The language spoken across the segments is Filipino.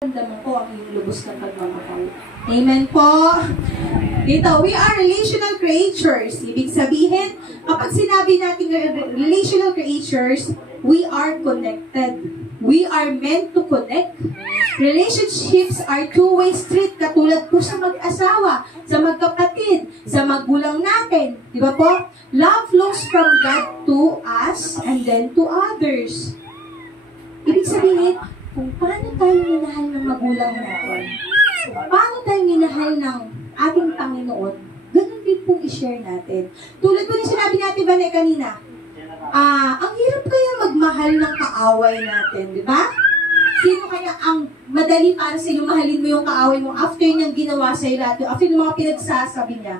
Ramdaman ko ang iyong lubos na pagmamahal. Amen po. Ito, we are relational creatures. Ibig sabihin, kapag sinabi natin relational creatures, we are connected. We are meant to connect. Relationships are two-way street, katulad po sa mag-asawa, sa magkapatid, sa magulang natin. Di ba po? Love flows from God to us and then to others. Ibig sabihin, kung paano tayo minahal ng magulang natin, paano tayo minahal ng ating Panginoon, ganun din pong i-share natin. Tulad po yung sinabi natin ba na kanina, ang hirap kaya magmahal ng kaaway natin, di ba? Sino kaya ang madali para sa iyo mahalin mo yung kaaway mo after niyang ginawa sa iyo lahat, after ng mga pinagsasabi niya?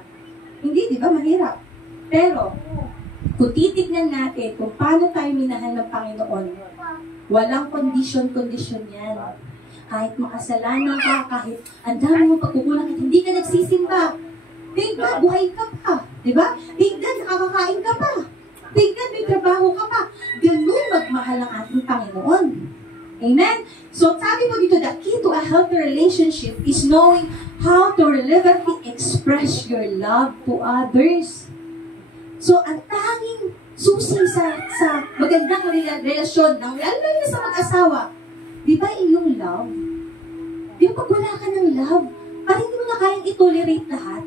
Hindi, di ba? Mahirap. Pero, kung titignan natin kung paano tayo minahal ng Panginoon, walang kondisyon-kondisyon yan. Kahit makasalanan ka, kahit ang dami mong pagkukulang at hindi ka nagsisimba. Thank God, buhay ka pa. Diba? Thank God, nakakakain ka pa. Thank God, may trabaho ka pa. Ganun magmahal ang ating Panginoon. Amen? So, sabi mo dito, the key to a healthy relationship is knowing how to relevantly express your love to others. So, ang tanging susi sa magandang relasyon, lalo na sa mag-asawa. Di ba yung love? Di ba pag wala ka ng love, parang hindi mo na kayang itolerate lahat?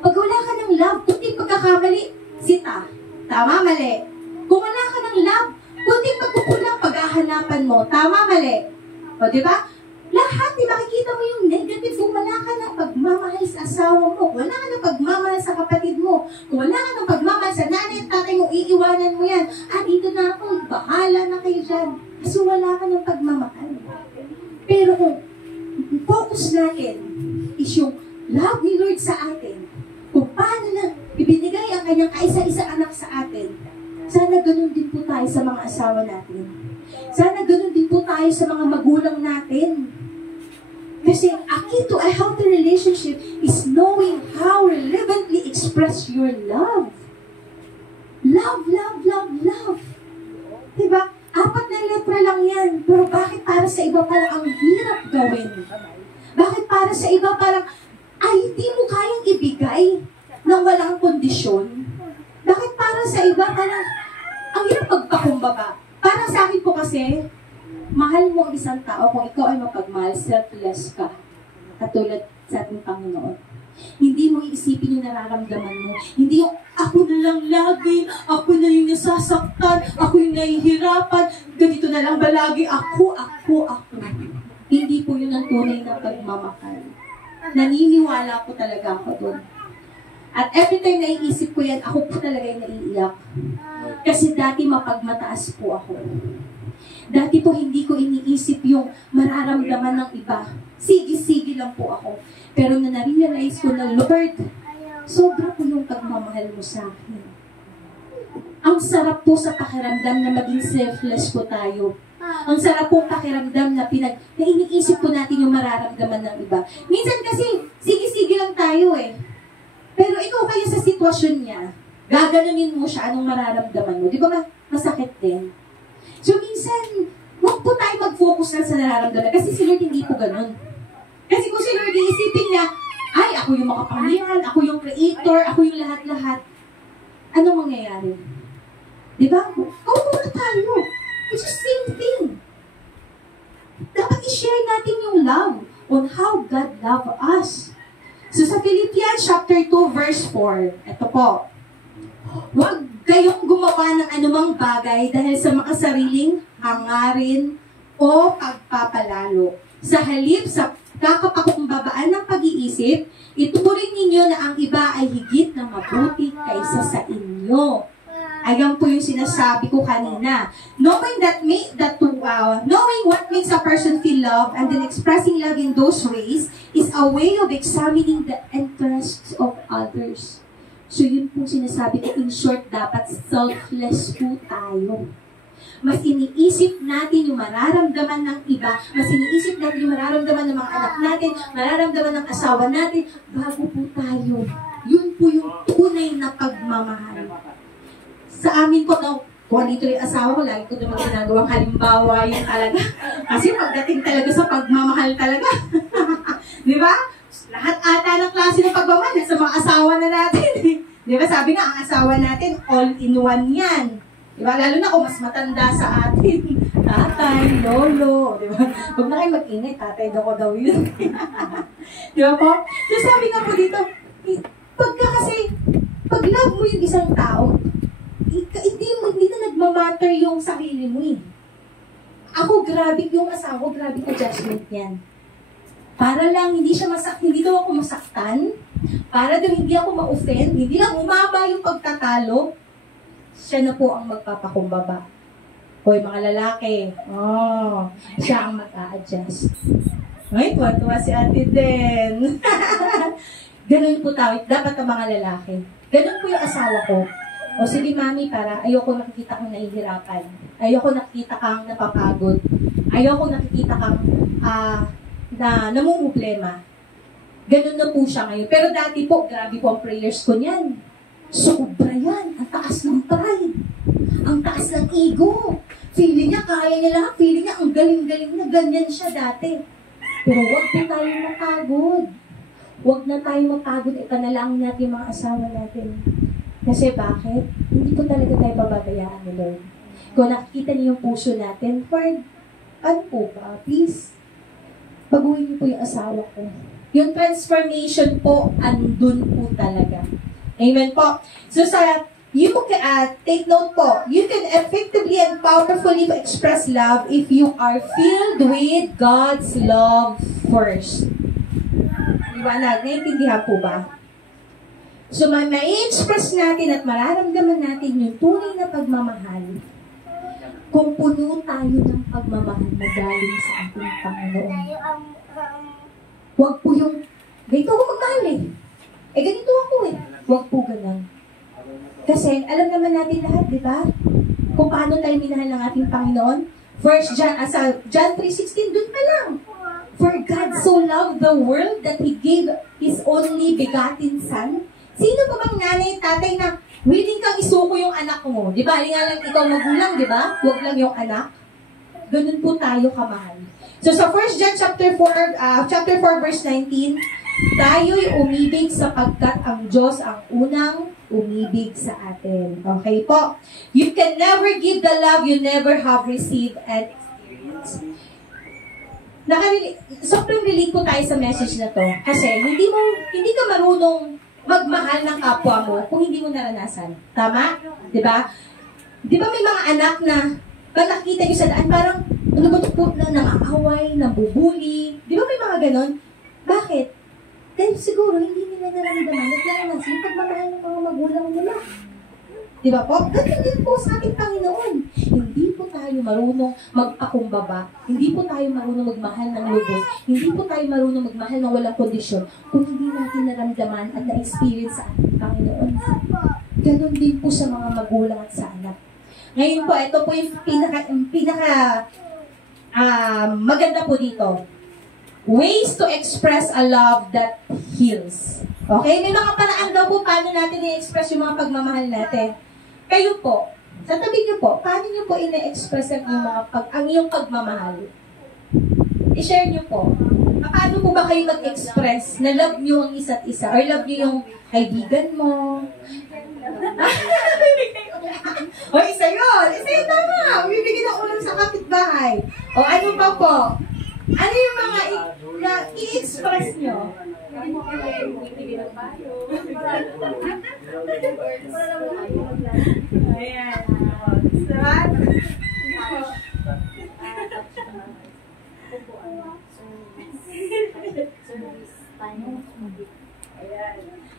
Pag wala ka ng love, kunting pagkakamali, sita. Tama, mali. Kung wala ka ng love, kunting pagkukulang paghahanapan mo. Tama, mali. O, di ba? Lahat, di makikita mo yung negative kung wala ka ng pagmamahal sa asawa mo, kung wala ka ng pagmamahal sa kapatid mo, kung wala ka ng pagmamahal sa nanay at tatay mo, iiwanan mo yan. Dito na ako, bahala na kayo dyan. Kasi wala ka ng pagmamahal. Pero kung focus natin is yung love ni Lord sa atin, kung paano na ibinigay ang kanyang kaisa-isa anak sa atin, sana ganun din po tayo sa mga asawa natin. Sana ganun din po tayo sa mga magulang natin. Kasi a key to a healthy relationship is knowing how relevantly express your love. Love, love, love, love. Diba? 4 na letra lang yan. Pero bakit para sa iba parang ang hirap gawin? Bakit para sa iba parang, hindi mo kayang ibigay ng walang kondisyon? Bakit para sa iba parang, ang hirap magpakumbaba? Para sa akin po kasi, mahal mo ang isang tao kung ikaw ay mapagmahal, selfless ka. Katulad sa ating Panginoon. Hindi mo iisipin yung nararamdaman mo. Hindi yung, ako na lang lagi, ako na yung nasasaktan, ako yung nahihirapan, ganito na lang ba lagi, ako. Hindi po yun ang tunay na pagmamahal. Naniniwala po talaga ako doon. At every time naiisip ko yan, ako po talaga yung naiiyak. Kasi dati mapagmataas po ako. Dati po hindi ko iniisip yung mararamdaman ng iba. Sige-sige lang po ako. Pero na na-realize ko na, Lord, sobra po yung pagmamahal mo sa akin. Ang sarap po sa pakiramdam na maging selfless po tayo. Ang sarap po pakiramdam na iniisip po natin yung mararamdaman ng iba. Minsan kasi, sige-sige lang tayo eh. Pero ikaw kaya sa sitwasyon niya, gaganunin mo siya anong mararamdaman mo. Di ba masakit din? So minsan, huwag po tayo mag-focus na sa nararamdaman. Kasi si Lord hindi po ganun. Kasi kung si Lord iisipin niya, ako yung makapangyarihan, ako yung creator, ako yung lahat-lahat. Anong mangyayari? Di ba? Na tayo. It's the same thing. Dapat i-share natin yung love on how God loved us. So sa Philippians chapter 2 verse 4, ito po. Huwag kayong gumawa ng anumang bagay dahil sa makasariling hangarin o pagpapalalo. Sa halip sa kakapakumbabaan ng pag-iisip, ituring ninyo na ang iba ay higit na mabuti kaysa sa inyo. Ayan po yung sinasabi ko kanina. Knowing what makes a person feel love and then expressing love in those ways is a way of examining the interests of others. So yun po sinasabi ko, in short, dapat selfless po tayo. Mas iniisip natin yung mararamdaman ng iba, mas iniisip natin yung mararamdaman ng mga anak natin, mararamdaman ng asawa natin, bago po tayo. Yun po yung tunay na pagmamahal. Sa amin po, Kung dito yung asawa ko, lagi ko naman ginagawang halimbawa yung talaga. Kasi pagdating talaga sa pagmamahal pagmamahal talaga. Di ba? Lahat ata ng klase ng pagmamahal sa mga asawa na natin. Di ba? Sabi nga, ang asawa natin, all-in-one yan. Di ba? Lalo na kung mas matanda sa atin. Tatay, lolo. Di ba? Huwag na kayo mag-ingay, tatay daw yun. Di ba po? So sabi nga po dito, pag love mo yung isang tao, hindi na nagmamatter yung sarili mo eh. Ako, grabe yung asawa, grabe yung judgment niyan. Para lang hindi daw ako masaktan, para daw hindi ako ma-offend, hindi lang umaba yung pagtatalo, siya na po ang magpapakumbaba. Hoy, mga lalaki, siya ang mag-a-adjust. Ay, tuwa-tuwa si ate din. Ganun po tayo, dapat ang mga lalaki. Ganun po yung asawa ko. O sige mami, para ayoko nakikita kang nahihirapan. Ayoko nakikita kang napapagod. Ayoko nakikita kang na namumblema. Ganun na po siya ngayon. Pero dati po, grabe po ang prayers ko niyan. Sobra yan. Ang taas ng pride. Ang taas ng ego. Feeling niya, kaya niya lahat. Feeling niya, ang galing-galing na. Ganyan siya dati. Pero wag po tayo mapagod. Wag na tayo mapagod. Ipanalangin natin yung mga asawa natin. Kasi bakit? Hindi po talaga tayo bababayaan ni Lord. Kung nakikita niyo yung puso natin, Lord, ano po ba? Please, baguhin niyo po yung asawa ko. Yung transformation po, andun po talaga. Amen po. So you can take note po, you can effectively and powerfully express love if you are filled with God's love first. Liwanag, naiintindihan po ba? So, mai-express natin at mararamdaman natin yung tunay na pagmamahal kung puno tayo ng pagmamahal na galing sa ating Panginoon. Huwag po yung, ganito ako magmahal eh. Ganito ako eh. Huwag po ganun. Kasi, alam naman natin lahat, di ba? Kung paano tayo minahal ng ating Panginoon. John 3:16, dun pa lang. For God so loved the world that He gave His only begotten Son. Sino pa bang nanay, tatay na willing kang isuko yung anak mo? Di ba? Nga lang ikaw magulang, di ba? Huwag lang yung anak. Ganun po tayo kamahal. So sa 1 John chapter 4 verse 19, tayo'y umibig sapagkat ang Diyos ang unang umibig sa atin. Okay po? You can never give the love you never have received and experienced. Sobrang relate po tayo sa message na to. Kasi hindi ka marunong magmahal ng kapwa mo kung hindi mo naranasan. Tama? Diba? Diba may mga anak na pag nakita nyo sa daan, parang nagutukot na nangaaway, nambubuli. Diba may mga ganon? Bakit? Dahil siguro hindi nila nararamdaman at naranasan yung pagmamahal ng mga magulang nila. Diba po? Ganyan din po sa ating Panginoon. Hindi po tayo marunong magpakumbaba. Hindi po tayo marunong magmahal ng lubos. Hindi po tayo marunong magmahal ng walang kondisyon kung hindi natin naramdaman at na-experience sa ating Panginoon. Ganon din po sa mga magulang at sa anak. Ngayon po, ito po yung pinaka maganda po dito. Ways to express a love that heals. Okay? May mga paraan daw po paano natin i-express yung mga pagmamahal natin. Kayo po, sa tabi niyo po, paano niyo po ina-express ang iyong pagmamahal? I-share niyo po. Paano po ba kayo mag-express na love niyo ang isa't isa? Or love niyo yung kaibigan mo? O, isa yun. Isa yun, tama. Bibigyan ng ulam sa kapitbahay. O, ano pa po? Ano yung mga i-express niyo? Ayan. Sarap?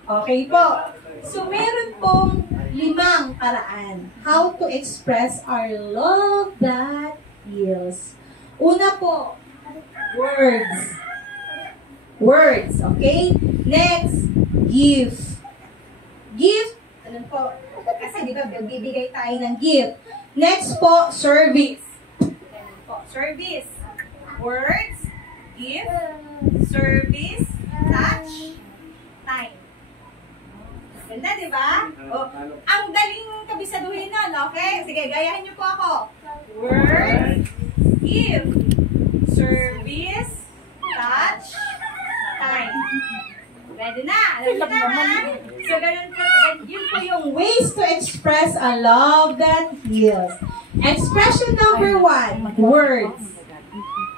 Okay po. So, meron pong 5 paraan how to express our love that heals. Una po, words. Words, okay? Next, gift. Gift, ano po? Kasi di ba, bibigay tayo ng gift. Next po, service. Ano po? Service. Words, gift, service, touch, time. Ganda, di ba? Oh, ang daling kabisaduhin nun, okay? Sige, gayahin niyo po ako. Words, gift, service, So, ganun po. Yun po yung ways to express a love that heals. Expression number 1, words.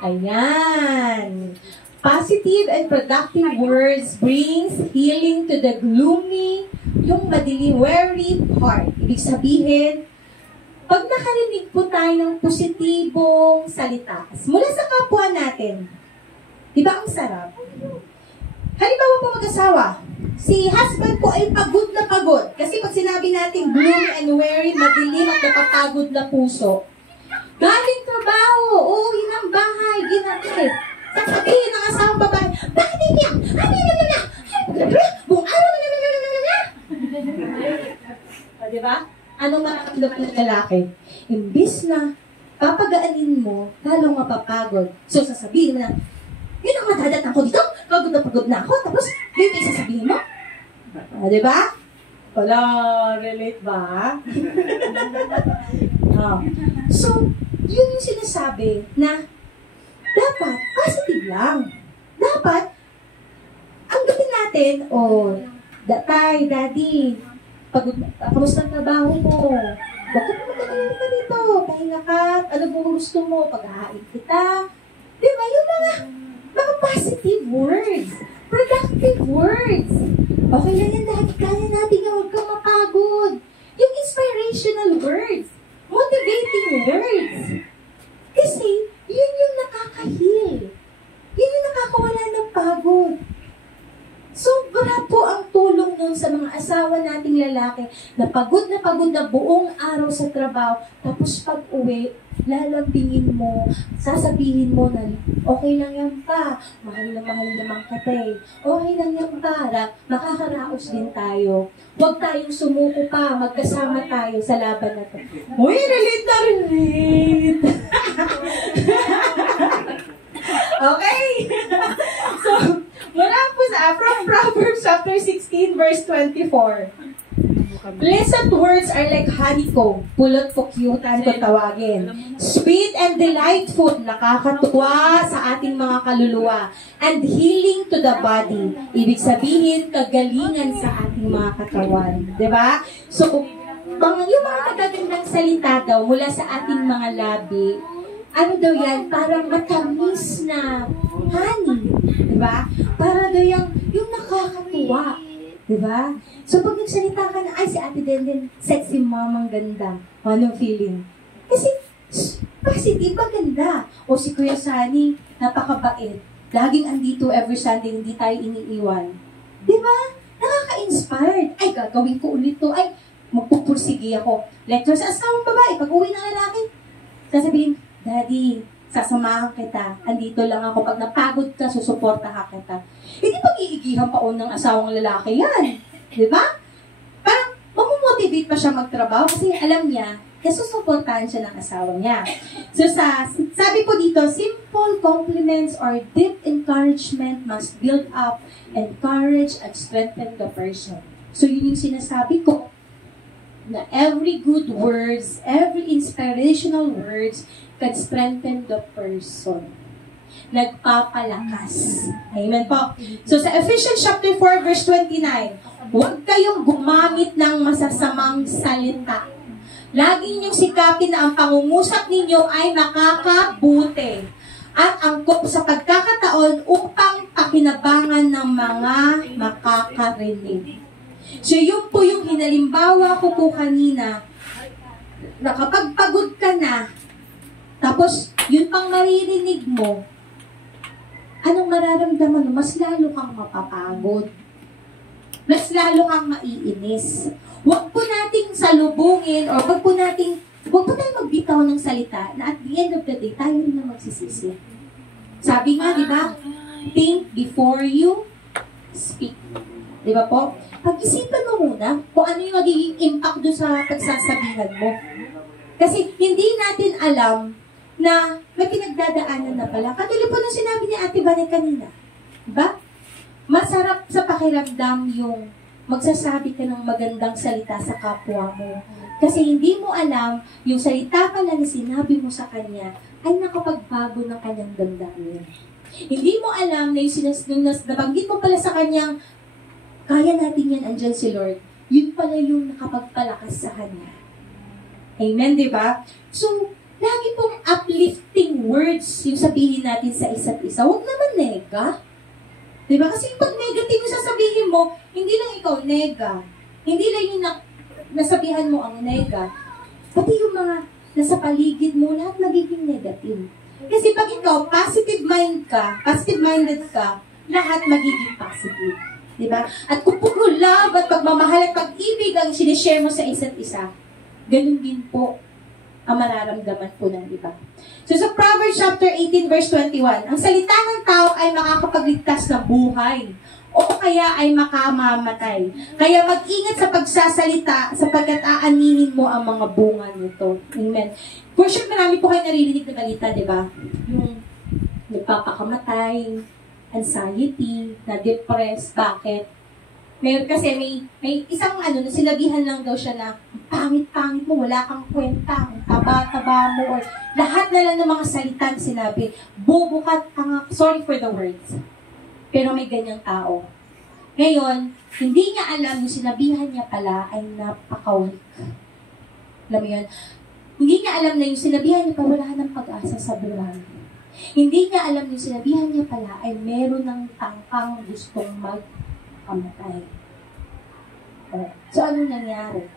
Ayan. Positive and productive words brings healing to the gloomy, yung madilim, weary heart. Ibig sabihin, pag nakarinig po tayo ng positibong salita mula sa kapwa natin, di ba ang sarap? Halimbawa po mag-asawa, si husband po ay pagod na pagod. Kasi pag sinabi natin gloomy and weary, madilim at napapagod na puso, galing trabaho, uwi ng bahay, ginagay. Sasabihin ng asawang babae, bakit hindi yan? Buong araw na. Diba? Anong marakamdaman ng lalaki? Imbis na papagaanin mo, lalong mapapagod. So sasabihin mo na, yun ang madadatang ko dito, pagod na ako, tapos yun yung sasabihin mo. Diba? Wala, relate ba? So, yun yung sinasabi na dapat positive lang. Dapat, ang gawin natin, tay, daddy, kamusta ang trabaho mo? Huwag ka magkakaroon ka dito, pahinga ka, ano mo gusto mo, paghahain kita. Diba, yung mga positive words, productive words. Okay lang yan, daddy, kaya natin nga, huwag kang mapagod. Yung inspirational words, motivating words. Kasi, yun yung nakaka-heal. Yun yung nakakawala ng pagod. Sobra po ang tulong nun sa mga asawa nating lalaki na pagod na buong araw sa trabaho, tapos pag uwi, lalambingin mo, sasabihin mo na, okay lang yan pa, mahal naman kita eh. Okay lang yan pa, makakaraos din tayo. Huwag tayong sumuko pa, magkasama tayo sa laban na to. Uy, relate na relate! Okay? So, mula po from Proverbs chapter 16, verse 24. Pleasant words are like honeycomb, pulot po cute-an kung tawagin. Sweet and delightful, nakakatuwa sa ating mga kaluluwa. And healing to the body. Ibig sabihin, kagalingan sa ating mga katawan. Diba? So, yung mga magagandang salita daw mula sa ating mga labi, ano daw yan? Parang matamis na honey. Diba? Para daw yung nakakatuwa. Diba? So, pag nagsalita ka na, ay, si Ate Denden, sexy mamang ganda. Anong feeling? Kasi, positive, maganda. O si Kuya Sunny, napakabait. Laging andito every Sunday, hindi tayo iniiwan. Diba? Nakaka-inspired. Ay, gagawin ko ulit to. Ay, magpupursige ako. Lecture sa asawang babae, pag uwi ng lalaki, sasabihin, Daddy, sasamahan kita. Andito lang ako. Pag napagod ka, susuportahan kita. Hindi pag-iigihan pa ng asawang lalaki yan. Di ba? Parang mamomotivate pa siya magtrabaho kasi alam niya na susuportahan siya ng asawa niya. So, sabi po dito, simple compliments or deep encouragement must build up, encourage, and strengthen the person. So, yun yung sinasabi ko, na every good words, every inspirational words can strengthen the person. Nagpapalakas. Amen po. So sa Ephesians chapter 4 verse 29, huwag kayong gumamit ng masasamang salita. Lagi ninyong sikapin na ang pangungusap ninyo ay makakabuti at angkop sa pagkakataon upang pakinabangan ng mga makakarinig. So yun po yung hinalimbawa ko po kanina na kapag pagod ka na, tapos yun pang maririnig mo, anong mararamdaman mo? Mas lalo kang mapapagod. Mas lalo kang maiinis. Huwag po nating salubungin or huwag po tayong magbitaw ng salita na at the end of the day, tayo rin na magsisisi. Sabi nga, di ba? Think before you speak. Di ba po? Pag-isipan mo muna kung ano yung magiging impact doon sa pagsasabihan mo. Kasi hindi natin alam na may pinagdadaanan na pala. Katulad po nung sinabi ni Ate Vane kanina. Diba? Masarap sa pakiramdam yung magsasabi ka ng magandang salita sa kapwa mo. Kasi hindi mo alam, yung salita pala na sinabi mo sa kanya ay nakapagbago ng kanyang damdamin. Hindi mo alam na yung nabanggit mo pala sa kanyang kaya natin yan, andyan si Lord. Yun pala yung nakapagpalakas sa Kanya. Amen, di ba? So, lagi pong uplifting words yung sabihin natin sa isa't isa. Huwag naman nega. Di ba? Kasi pag negative yung sasabihin mo, hindi lang ikaw nega. Hindi lang yung nasabihan mo ang nega. Pati yung mga nasa paligid mo, lahat magiging negative. Kasi pag ikaw, positive-minded ka, lahat magiging positive. Diba? At kung puro love at pagmamahal at pag-ibig ang sinishare mo sa isa't isa, ganun din po ang mararamdaman po ng iba. So sa Proverbs chapter 18 verse 21, ang salita ng tao ay makakapagligtas ng buhay o kaya ay makamamatay. Kaya mag-ingat sa pagsasalita sapagkat aaninin mo ang mga bunga nito. Amen. For sure, marami po kayo naririnig na balita, di ba? Yung nagpapakamatay, anxiety, na-depress. Bakit? Kasi may isang sinabihan lang daw siya na pangit-pangit mo, wala kang kwenta, taba-taba mo, or lahat na lang ng mga salita na sinabi, bobo ka, sorry for the words. Pero may ganyang tao. Ngayon, hindi niya alam yung sinabihan niya pala ay napaka-weak. Alam mo yun? Hindi niya alam na yung sinabihan niya pa wala ng pag-asa sa buhay. Hindi niya alam yung sinabihan niya pala ay meron ng tangkang gustong magkamatay. So, ano nangyari?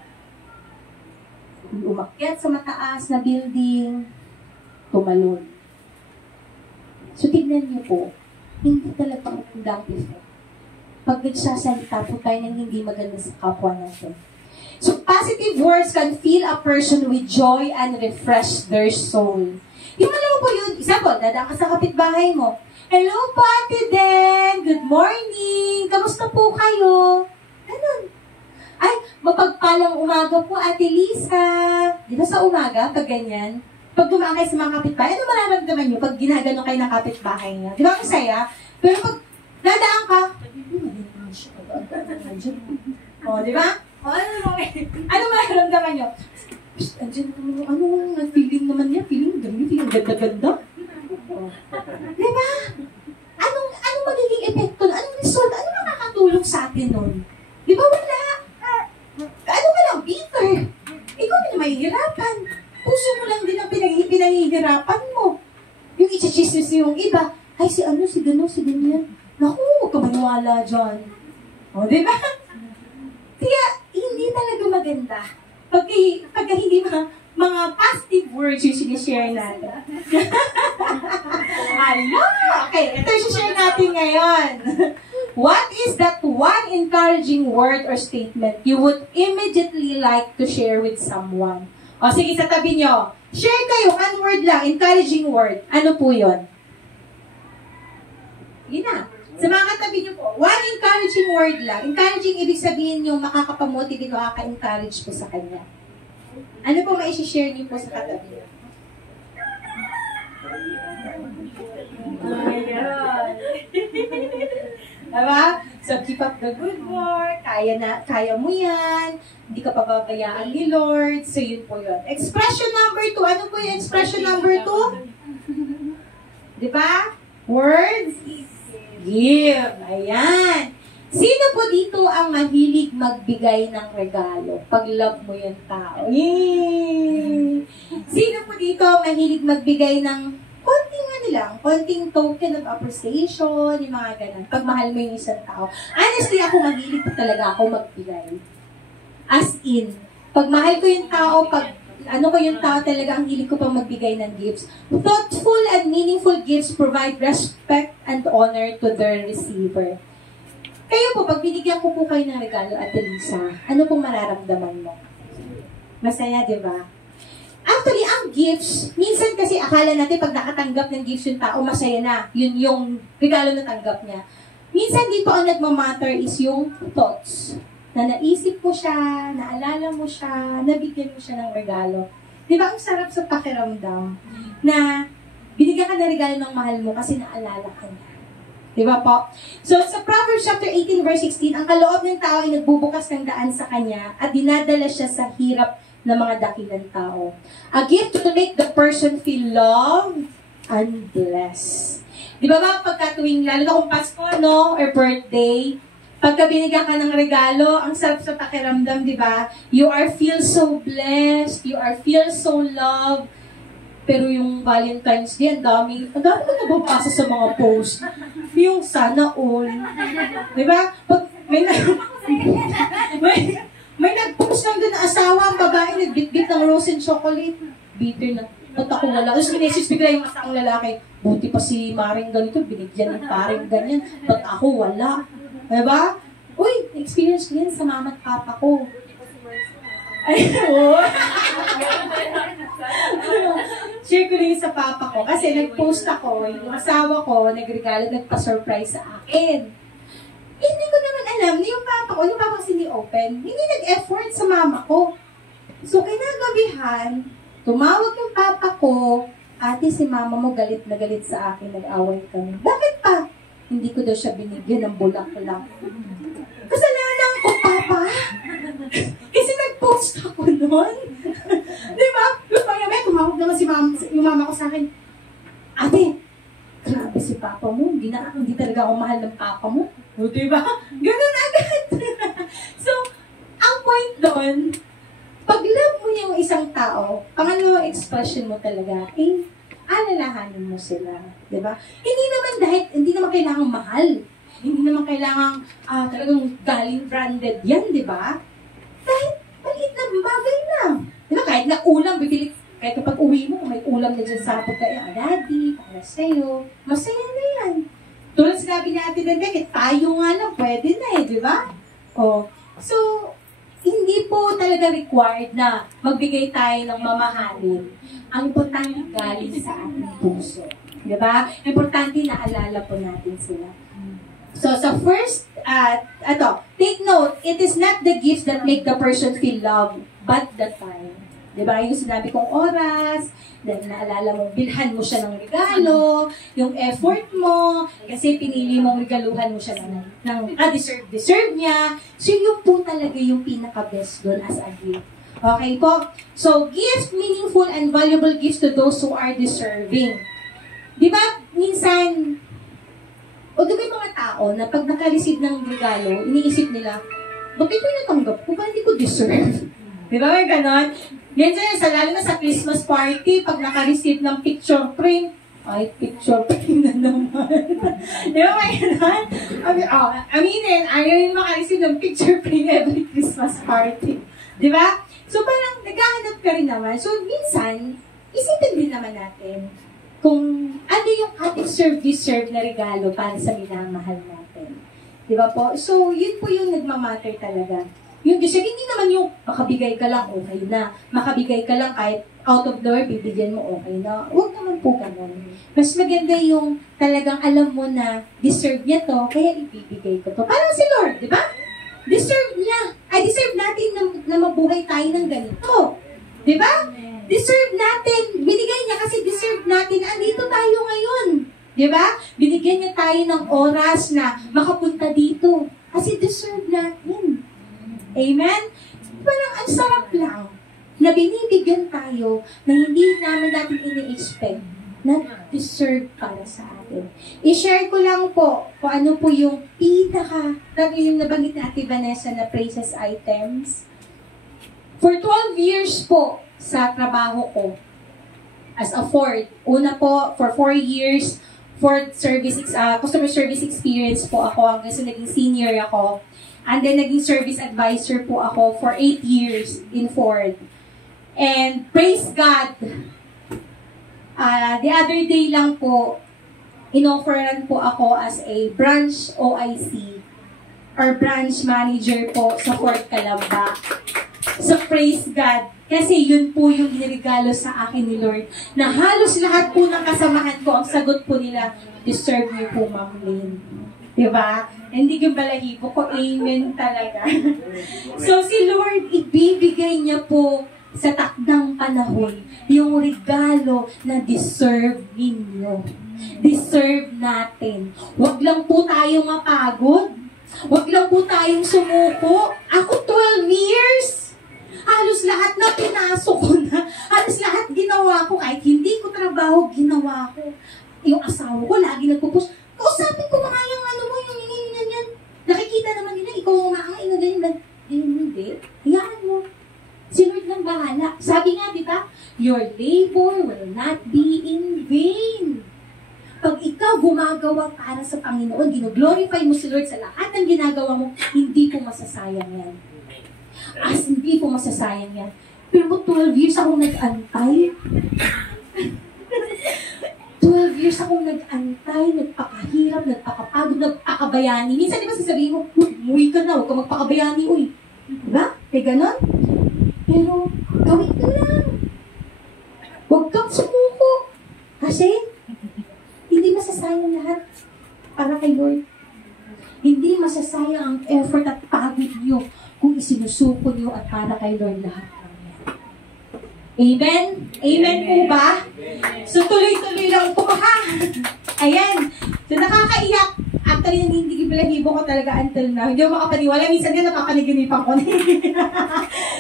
Umakyat sa mataas na building, tumalon. So, tignan niyo po, hindi talaga magandang effect. Pag nagsasalita po tayo ng hindi maganda sa kapwa natin. So, positive words can fill a person with joy and refresh their soul. Yung alam mo po yun, isa po, dadaan ka sa kapitbahay mo. Hello po, Ate Den! Good morning! Kamusta po kayo? Ganun. Ay, mapagpalang umaga po, Ate Lisa. Di ba sa umaga, pag ganyan? Pag dumaan kayo sa mga kapitbahay, ano mararamdaman nyo pag ginagano kayo ng kapitbahay niya? Di ba ang saya? Pero pag dadaan ka, o, di ba? O, ano mararamdaman nyo? Andiyan naman feeling naman niya, feeling ganda-ganda. Di ba? Anong magiging epekto? Anong result? Ano makakatulong sa atin nun? Di ba wala? Ano ka lang, bitter? Ikaw na mahihirapan. Puso mo lang din ang pinahihirapan mo. Yung i-chismis yung iba, ay si ganyan. Naku, huwag ka maniwala dyan. O, di ba? Kaya, hindi talaga maganda. Pagka hindi mga positive words yung sinishare natin. Okay, ito yung share natin ngayon. What is that one encouraging word or statement you would immediately like to share with someone? O sige, sa tabi nyo. Share kayo, one word lang, encouraging word. Ano po yun? Yun na. Sa mga katabi nyo po, one encouraging word lang. Encouraging, ibig sabihin yung makakapamotivate o makaka-encourage po sa kanya. Ano po ma-share niyo po sa katabi nyo? Diba? So, keep up the good work. Kaya mo yan. Hindi ka pababayaan ni Lord. So, yun po yun. Expression number 2. Ano po yung expression number 2? Diba? Words? Give. Ayan. Sino po dito ang mahilig magbigay ng regalo? Pag love mo yung tao. Yay! Sino po dito mahilig magbigay ng konting token of appreciation, yung mga ganun. Pag mahal mo yung isang tao. Honestly, ako mahilig po talaga ako magbigay. As in, pag mahal ko yung tao, talaga ang hilig ko pang magbigay ng gifts. Thoughtful and meaningful gifts provide respect and honor to their receiver. Kayo po, pag binigyan ko po kayo ng regalo, Ate Lisa, ano pong mararamdaman mo? Masaya, di ba? Actually, ang gifts, minsan kasi akala natin pag nakatanggap ng gifts yung tao, masaya na. Yun yung regalo na tanggap niya. Minsan dito ang nagmamatter is yung thoughts. Na naisip mo siya, naalala mo siya, nabigyan mo siya ng regalo. Di ba ang sarap sa pakiramdam na binigyan ka ng regalo ng mahal mo kasi naalala ka niya. Di ba po? So, sa Proverbs chapter 18 verse 16, ang kaloob ng tao ay nagbubukas ng daan sa kanya at dinadala siya sa hirap ng mga dakilang tao. A gift to make the person feel loved and blessed. Di ba pagka tuwing, lalo na kung Pasko, no? Or birthday, Pagka binigyan ka ng regalo, ang sarap sa pakiramdam, di ba? You are feel so blessed, you are feel so loved. Pero yung Valentine's Day, ang dami ko nababasa sa mga post. Yung sana all. Di ba? Pag may nag-post lang doon na asawa, ang babae, nagbitbit ng rose and chocolate. Bitter na. Ba't ako wala? Tapos minesis bigla yung asang lalaki. Buti pa si Maring ganito, binigyan ng paring ganyan. Ba't ako wala? Diba? Uy, experience ko yan sa mama at papa ko. Ay, oh. Share ko rin sa papa ko. Kasi nag-post ako, yung asawa ko, nagregalo, nagpa-surprise sa akin. Hindi ko naman alam na yung papa ko kasi ni-open, hindi nag-effort sa mama ko. So, kinagabihan, tumawag yung papa ko, ate, si mama mo galit na galit sa akin, nag-away kami. Bakit pa? Hindi ko daw siya binigyan ng bulaklak. Kasalanan ko, papa. Kasi nag-post ako nun. Diba? Tapos pag tumawag naman yung mama ko sa akin, ate, grabe si papa mo, hindi talaga ako mahal ng papa mo. O, diba? Ganun agad. So, ang point doon, pag love mo yung isang tao, pangalawang expression mo talaga, alalahanin mo sila. Diba? Hindi naman kailangang mahal. Hindi naman kailangang talagang galing branded yan, diba? Kahit maliit na bagay lang. Diba? Kahit na ulam, bibili, kahit kapag uwi mo, may ulam na dyan sa hapon kaya, daddy, para sa'yo, masaya na yan. Tulad sinabi natin na kahit tayo nga lang, pwede na di ba? So, hindi po talaga required na magbigay tayo ng mamahalin. Ang importante galing sa ating puso. Di ba? Importante na alala po natin sila. So, sa first, take note, it is not the gifts that make the person feel loved, but the time. Diba? Yung sinabi kong oras, dahil naalala mo, bilhan mo siya ng regalo, yung effort mo, kasi pinili mong regaluhan mo siya ng deserve niya. So, yun po talaga yung pinaka-best doon as a gift. Okay po? So, gift, meaningful and valuable gifts to those who are deserving. Diba? Minsan, o diba yung mga tao na pag naka-receive ng regalo, iniisip nila, bakit ko natanggap ko? Ba hindi ko deserve? Diba may ganon? Ganyan, lalo na sa Christmas party, pag naka-receive ng picture frame, ay, picture frame na naman. Di ba may ganon? Aminin, ayaw yung maka-receive ng picture frame every Christmas party. Di ba? So parang naghahanap ka rin naman. So minsan, isipin din naman natin kung ano yung ating deserve na regalo para sa minamahal natin. Di ba po? So, yun po yung nagmamatter talaga. Yung deserve, hindi naman yung makabigay ka lang, okay na. Makabigay ka lang kahit out of the way, bibigyan mo, okay na. Huwag naman po ganun. Mas maganda yung talagang alam mo na deserve niya to, kaya ibibigay ko to. Parang si Lord, di ba? Deserve niya. Ay, deserve natin na mabuhay tayo ng ganito. Di ba? Deserve natin. Binigay niya kasi deserve natin. Andito tayo ngayon. Di ba? Binigyan niya tayo ng oras na makapunta dito. Kasi deserve natin. Amen? Parang ang sarap lang na binibigyan tayo na hindi naman natin ini-expect na deserve para sa atin. I-share ko lang po kung ano po yung yung nabanggit natin Vanessa na praises items. For 12 years po sa trabaho ko as a Ford. Una po, for 4 years, Ford service, customer service experience po ako hanggang sa naging senior ako. And then, naging service advisor po ako for 8 years in Ford. And praise God, the other day lang po, inofferan po ako as a branch OIC or branch manager po sa Ford Calamba. So, praise God. Kasi yun po yung inirigalo sa akin ni Lord. Na halos lahat po ng kasamahan ko, ang sagot po nila, deserve niyo po, Ma'am Lynn. Diba? Hindi yung balahibo ko, amen talaga. So, si Lord, ibibigay niya po sa takdang panahon yung regalo na deserve ninyo. Deserve natin. Huwag lang po tayong mapagod. Huwag lang po tayong sumuko. Ako 12 years. Halos lahat na pinasok ko na. Halos lahat ginawa ko. Kahit hindi ko trabaho, ginawa ko. Yung asawa ko, lagi nagpupush. Kausapin ko mga yung ano mo, yung yan. Nakikita naman your labor will not be in vain. Pag ikaw gumagawa para sa Panginoon, gino-glorify mo si Lord sa lahat ng ginagawa mo, hindi po masasayang yan. As hindi po masasayang yan. Pero 12 years akong nag-antay. 12 years akong nag-antay, nagpakahirap, nagpakapagod, nagpakabayani. Minsan di ba sasabihin mo, umuwi ka na, huwag ka magpakabayani, uy. Diba? May ganon? Pero, gawin ka lang. Huwag kang sumuko. Kasi, hindi masasayang lahat para kay Lord. Hindi masasayang ang effort at pagod niyo kung isinusuko niyo at para kay Lord lahat. Amen? Amen po ba? So, tuloy-tuloy lang po ha. Ayan. So, nakakaiyak. Actually, hindi balahibo ko talaga until now. Hindi ako makapaniwala. Minsan din napapanaginipan ko.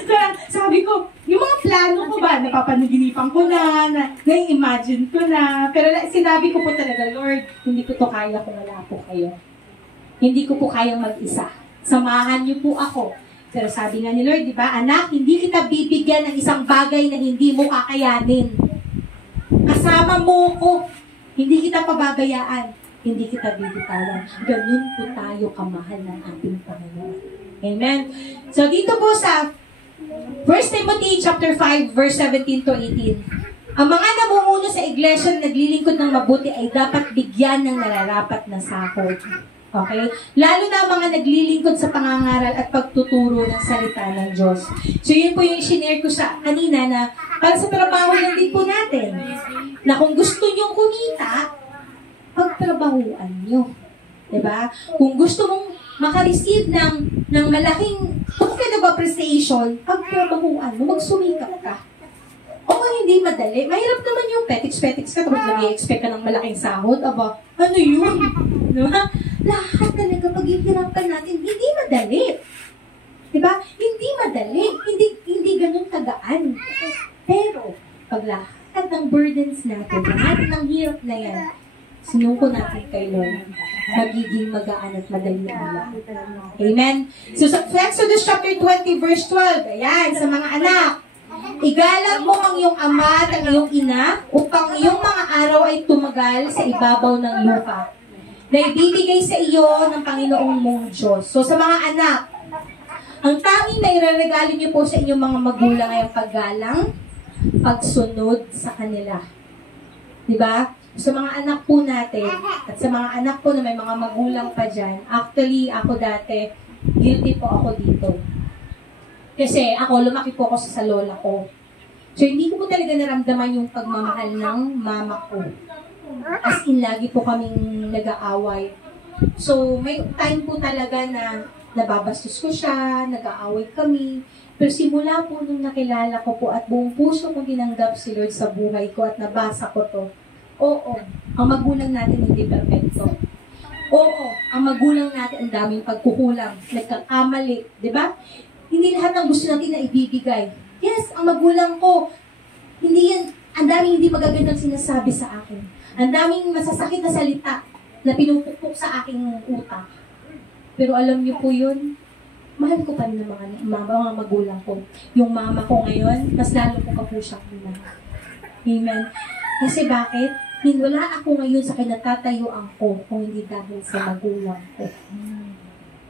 So, sabi ko, yung mga plano ko ba, napapanaginipan ko na-imagine ko na. Pero sinabi ko po talaga, Lord, hindi ko to kaya kung wala po kayo. Hindi ko po kayang mag-isa. Samahan niyo po ako. Pero sabi nga ni Lord, di ba, anak, hindi kita bibigyan ng isang bagay na hindi mo kakayanin. Kasama mo ko. Hindi kita pababayaan. Hindi kita bibitawan. Ganun po tayo kamahal ng ating Panginoon. Amen? So, dito po sa 1 Timothy chapter 5, verse 17 to 18. Ang mga namumuno sa iglesia na naglilingkod ng mabuti ay dapat bigyan ng nararapat na sahod. Okay? Lalo na mga naglilingkod sa pangangaral at pagtuturo ng salita ng Diyos. So, yun po yung i-share ko sa kanina na para sa trabaho lang din po natin. Na kung gusto nyong kumita, pagtrabahuan nyo. Diba? Kung gusto mong makareceive ng malaking token of appreciation, pagtrabahuan mo, magsumikap ka. O hindi madali. Mahirap naman yung petiks-petiks ka, tapos nag-i-expect ka ng malaking sahod. Aba, ano yun? Diba? Lahat talaga paghihirapan natin, hindi madali. Diba? Hindi madali. Hindi ganun kagaan. Pero, pag lahat ng burdens natin, lahat ng hirap na yan, sinuko natin kay Lord, magiging magaan at madali ang lahat. Amen? So, sa Exodus chapter 20, verse 12, ayan, sa mga anak, igalang mo ang iyong ama at ang iyong ina upang iyong mga araw ay tumagal sa ibabaw ng lupa na ibibigay sa iyo ng Panginoong mong Diyos. So sa mga anak, ang tanging na ireregalo niyo po sa inyong mga magulang ay ang paggalang, pagsunod sa kanila. Diba? Sa mga anak po natin, at sa mga anak po na may mga magulang pa dyan, actually, ako dati, guilty po ako dito. Kasi ako, lumaki po ako sa lola ko. So, hindi ko po talaga naramdaman yung pagmamahal ng mama ko. As in, lagi po kaming nag-aaway. So, may time po talaga na nababastos ko siya, nag-aaway kami. Pero simula po nung nakilala ko po at buong puso kong tinanggap si Lord sa buhay ko at nabasa ko to, oo, ang magulang natin hindi perfecto. Oo, ang magulang natin ang daming pagkukulang, nagkakamali, di ba? Hindi lahat ng gusto natin na ibibigay. Yes, ang magulang ko, hindi yan, ang daming hindi magagandang sinasabi sa akin. Ang daming masasakit na salita na pinupukpok sa aking utak. Pero alam niyo po yun, mahal ko pa rin ng mga magulang ko. Yung mama ko ngayon, mas lalo ko pa po siyang minahal. Amen. Kasi bakit? Wala ako ngayon sa kinatatayuan ko kung hindi dahil sa magulang ko.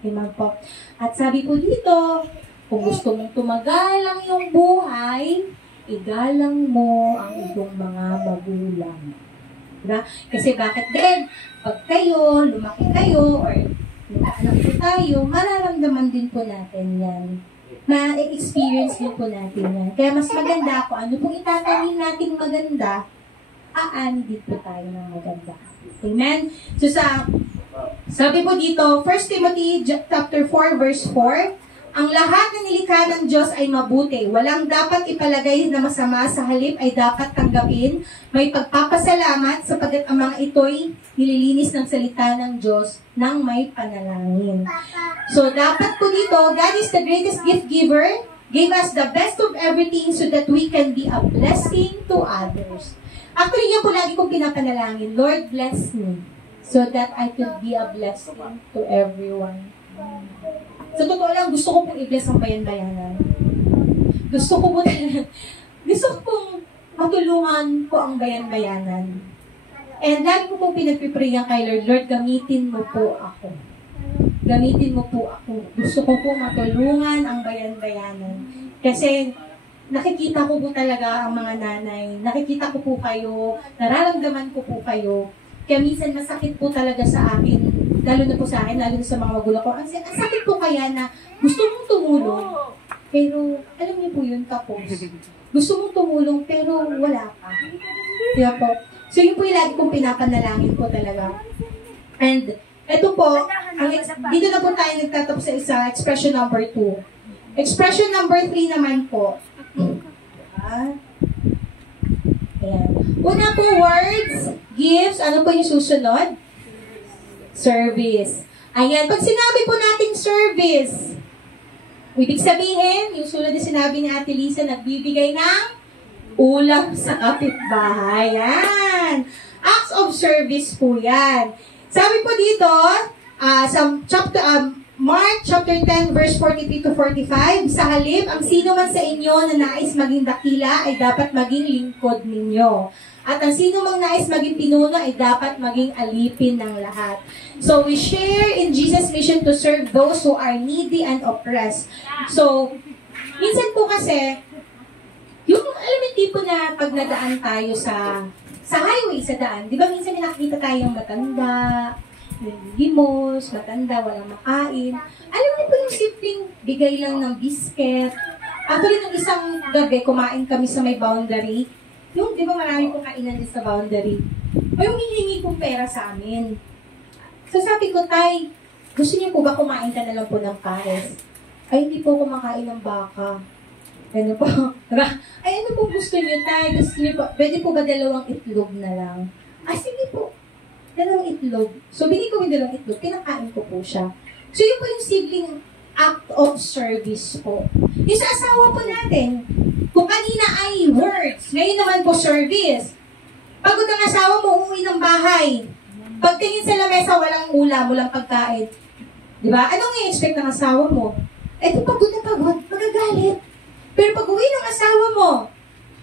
Amen po. At sabi ko dito, kung gusto mong tumagal ang iyong buhay, igalang mo ang iyong mga magulang. Diba? Kasi bakit din? Pag kayo, lumaki kayo, or nag-anak po tayo, mararamdaman din po natin yan. Ma-experience din po natin yan. Kaya mas maganda kung ano pong itatanin nating maganda, aani din po tayo ng maganda. Amen? So sabi po dito, 1 Timothy chapter 4, verse 4, ang lahat na nilikha ng Diyos ay mabuti. Walang dapat ipalagay na masama, sa halip ay dapat tanggapin. May pagpapasalamat sapagkat ang mga ito'y nililinis ng salita ng Diyos nang may panalangin. So, dapat po dito, God is the greatest gift giver, gave us the best of everything so that we can be a blessing to others. Actually, yan po lagi kong pinapanalangin, Lord, bless me so that I could be a blessing to everyone. Sa totoo lang, gusto ko pong i-bless ang bayan-bayanan. Gusto ko pong matulungan po ang bayan-bayanan. And lagi ko po pinagpiprayan kay Lord, Lord, gamitin mo po ako. Gamitin mo po ako. Gusto ko po matulungan ang bayan-bayanan. Kasi nakikita ko po talaga ang mga nanay. Nakikita ko po kayo. Nararamdaman ko po kayo. Kaya minsan masakit po talaga sa akin. Lalo na po sa akin, lalo na sa mga magulang ko. Ang sakit po kaya na gusto mong tumulong. Pero, alam niyo po yun, tapos. Gusto mong tumulong, pero wala ka. Diba po? So, yun po yung lagi kong pinapanalangin po talaga. And, eto po, dito na po tayo nagtatapos sa isa, expression number 2. Expression number 3 naman po. Ayan. Una po, words, gifts. Ano po yung susunod? Service. Ayan. Pag sinabi po nating service, ibig sabihin, yung sunod na sinabi ni Ate Lisa, nagbibigay ng ulam sa kapitbahay. Yan. Acts of service po yan. Sabi po dito, sa Mark chapter 10 verse 43 to 45, sa halip, ang sino man sa inyo na nais maging dakila ay dapat maging lingkod ninyo. At ang sino mang nais maging pinuno ay dapat maging alipin ng lahat. So we share in Jesus' mission to serve those who are needy and oppressed. So, minsan po kasi, yung alam mo tipo na pag nadaan tayo sa highway, sa daan, di ba minsan may nakikita tayong matanda, limos, matanda, walang makain. Alam niyo po yung simpleng bigay lang ng biscuit. Actually, nung isang gabi, kumain kami sa may boundary. Yung, di ba marami pong kainan din sa boundary. O yung hihingi kong pera sa amin. So sabi ko, Tay, gusto niyo po ba kumain ka na lang po ng pares? Ay, hindi po kumakain ng baka. Ano po? Ay, ano po gusto niyo, Tay? Gusto niyo po, pwede po ba 2 itlog na lang? Ah, sige po. 2 itlog. So, binigay ko yung 2 itlog, kinakain ko po siya. So, yun po yung sibling act of service po. Yung sa asawa po natin, kung kanina ay words, ngayon naman po service. Pagod ang asawa mo, umuwi ng bahay. Pagtingin sa lamesa, walang ulam, walang pagkain. Diba? Anong i-expect ng asawa mo? Eto, pagod na pagod, magagalit. Pero pag uwi ng asawa mo,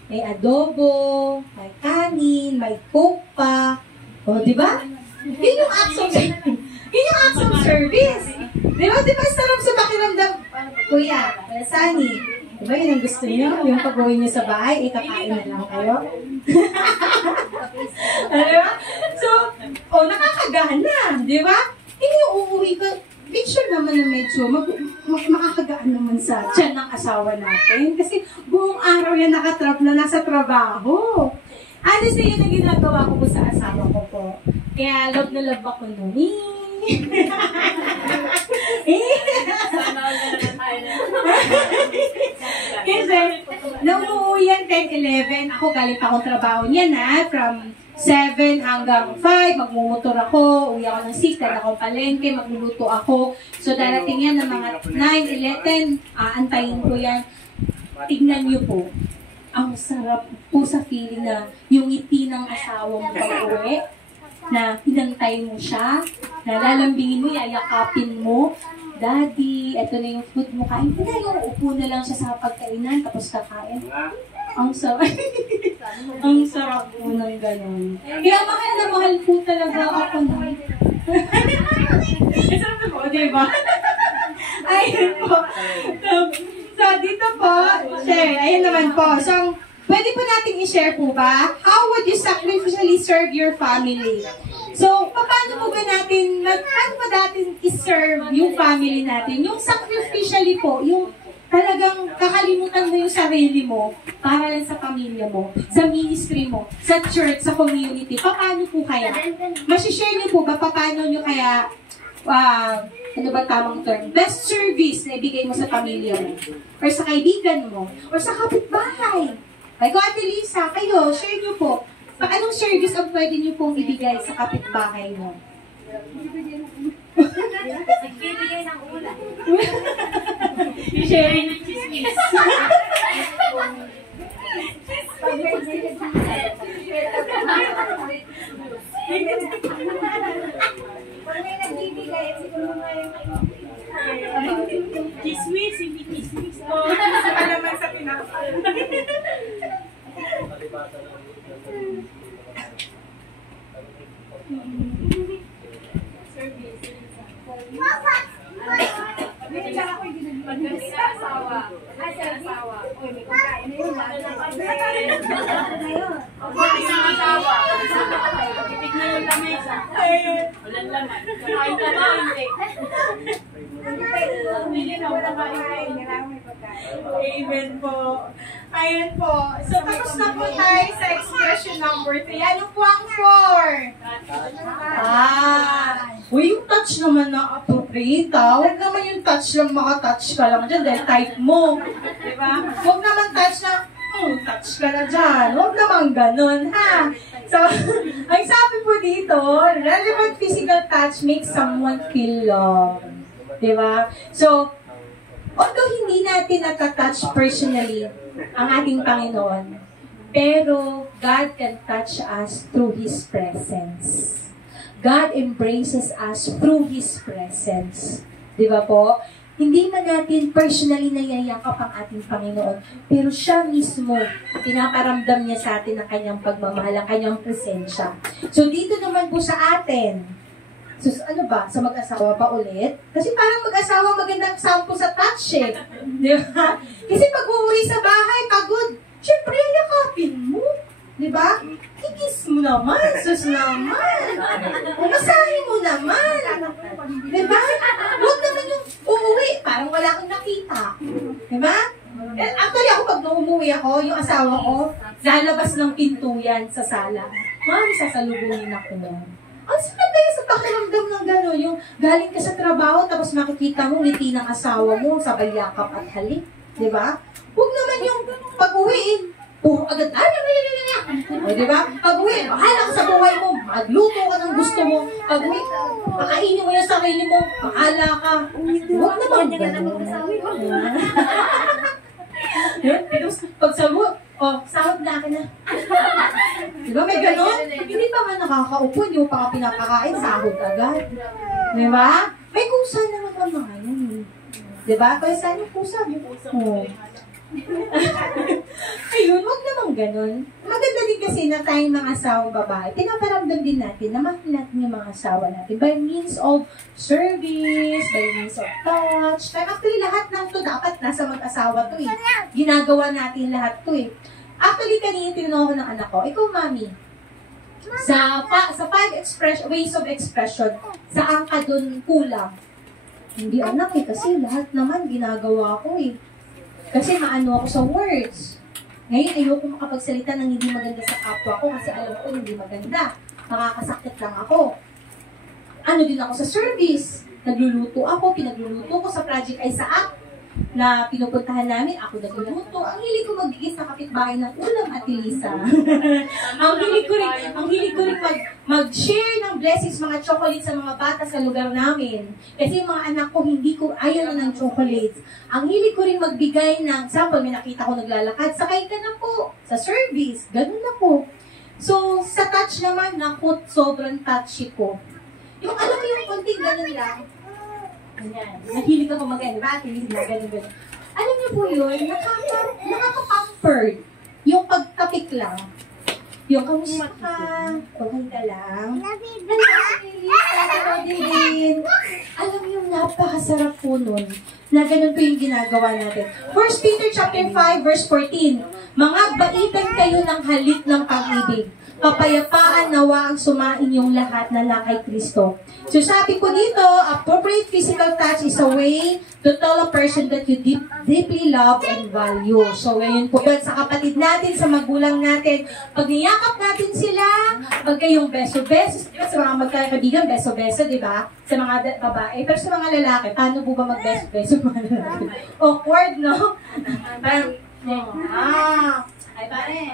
may adobo, may kanin, may coke pa. O, di ba? Yun yung acts of service. Di ba? Di ba sarap sa pakiramdam? Kuya, Sani, di ba yun ang gusto niyo? Yung pag-uwi niyo sa bahay, kakain na lang kayo. Di ba? So, nakakagana. Di ba? Hindi yung uuwi ka. Picture naman na medyo makakagaan naman sa tiyan ng asawa natin. Kasi buong araw yan nakatrap na nasa trabaho. Honestly, yun ang ginagawa ko po sa asawa ko po. Kaya love na love ako nun. Kasi, nung uuwi yan 10-11, ako galit akong trabaho niya na from 7 hanggang 5, magmumotor ako, uwi ako ng 6, dahil ako palengke, magluluto ako. So, darating yan ng mga 9, 11, aantayin ko yan. Tignan niyo po, ang sarap po sa feeling na yung ngiti ng asawa mo pag-uwi, na hinantay mo siya, na lalambingin mo, yayakapin mo, Daddy, eto na yung food mo, kain ko na yung upo na lang siya sa pagkainan, tapos kakain. Ang sarap. Ang sarap po ng ganun. Kaya mahal na mahal po talaga ako na. Sarap na po, diba? Ayun po. So, dito po, share. Ayun naman po. So, pwede po natin i-share po ba? How would you sacrificially serve your family? So, paano po ba natin, paano ba natin i-serve yung family natin? Yung sacrificially po, yung talagang kakalimutan mo yung sarili mo para lang sa pamilya mo, sa ministry mo, sa church, sa community. Paano po kaya? Masishare niyo po ba paano niyo kaya, ano ba tamang term? Best service na ibigay mo sa pamilya mo, or sa kaibigan mo, or sa kapitbahay. Ay ko, Ate Lisa, kayo, share niyo po. Anong service ang pwede niyo pong ibigay sa kapitbahay mo? Nagbibigay ng ulan. Sharing ng chismis. Pag may nagbibigay, siguro nga yung Chismis, hindi chismis. Isa ka naman sa pinaka. Buti sa asawa. Pagkipit na yung lamesa. Walang laman. Kakain ka ba? Hindi. Hindi na wala kain. Amen po. Ayan po. So, tapos na po tayo sa expression number 3. Ano po ang 4? Uy, yung touch naman na appropriate, ha? Huwag naman yung touch lang, maka-touch ka lang dyan dahil type mo. Diba? Huwag naman touch na, touch ka na dyan. Huwag naman ganun, ha? So, ang sabi po dito, relevant physical touch makes someone feel loved. Diba? So, although hindi natin natatouch personally ang ating Panginoon, pero God can touch us through His presence. God embraces us through His presence. Di ba po? Hindi man natin personally nayayakap ang ating Panginoon, pero siya mismo, pinaparamdam niya sa atin ang kanyang pagmamahal, ang kanyang presensya. So dito naman po sa atin, ano ba? Sa mag-asawa pa ulit? Kasi parang mag-asawa magandang sample sa touch eh. Di ba? Kasi pag uuwi sa bahay, pagod. Siyempre, yakapin mo. Di ba? Kikis mo naman. Sus naman. Umasahin mo naman. Di ba? Huwag naman yung uuwi. Parang wala kang nakita. Di ba? Actually, ako pag umuwi ako, yung asawa ko, lalabas ng pinto yan sa sala. Mami, sasalubungin ako nun. Ang sakit kayo sa pakiramdam ng gano'n, yung galing ka sa trabaho, tapos makikita mo, ngiti ng asawa mo, sabay yakap at halik. Di ba? Huwag naman yung pag-uwiin, puro agad, o di ba? Pag-uwi, bahala ka sa buhay mo, magluto ka ng gusto mo, pag-uwi, pakainin mo yung sarili mo, bahala ka. Huwag naman gano'n. Pag sabot, sahod na akin na. Diba may gano'n? Hindi pa nga nakakaupo, hindi mo pa ka pinapakain, sahod agad. Diba? May kusa naman ang mga yun. Diba? Kaya saan yung kusa? Oh. Ayun, huwag naman gano'n. Maganda din kasi na tayong mga asawang babae, pinaparamdam din natin na mahal natin yung mga asawa natin by means of service, by means of touch. Pero actually, lahat ng to dapat nasa mag-asawa to eh. Ginagawa natin lahat to eh. Actually, kanina tinanong ko ng anak ko, ikaw mami, sa 5 ways of expression, saan ka dun kulang? Hindi anak eh, kasi lahat naman ginagawa ko eh. Kasi maano ako sa words. Ngayon, ayoko makapagsalita ng hindi maganda sa kapwa ko kasi alam ko hindi maganda. Nakakasakit lang ako. Ano din ako sa service. Nagluluto ako, pinagluluto ko sa Project Isaac na pinupuntahan namin. Ako nagluluto. Ang hilig ko magigis na kapitbahay ng ulam at Lisa. ang hilig ko rin mag-share ng blessings, mga chocolates sa mga bata sa lugar namin. Kasi yung mga anak ko, ayaw na ng chocolates. Ang hilig ko rin magbigay ng, example, may nakita ko naglalakad, sakay ka na po sa service. Ganun na po. So, sa touch naman, sobrang touchy ko. Yung alam mo yung konting ganun lang, ganyan. Nahilig ako mag-enbat, hindi na ganun. Alam niyo po yun, nakaka-pampered. Yung pagtapik lang. Yung kamusta ka, okay ka lang. Alam niyo, napakasarap po nun na ganun po yung ginagawa natin. 1 Peter chapter 5, verse 14. Mga baitan kayo ng halik ng pag-ibig. Kapayapaan nawa ang sumain yung lahat na lakay Kristo. So sabi ko dito, appropriate physical touch is a way to tell a person that you deeply love and value. So ngayon po sa kapatid natin, sa magulang natin, pag niyakap natin sila, pag kayong beso-beso, sa mga magkakaibigan, beso-beso, di ba? Sa mga babae. Pero sa mga lalaki, paano po ba mag-beso-beso mga lalaki? Awkward, no? Parang, ay pare,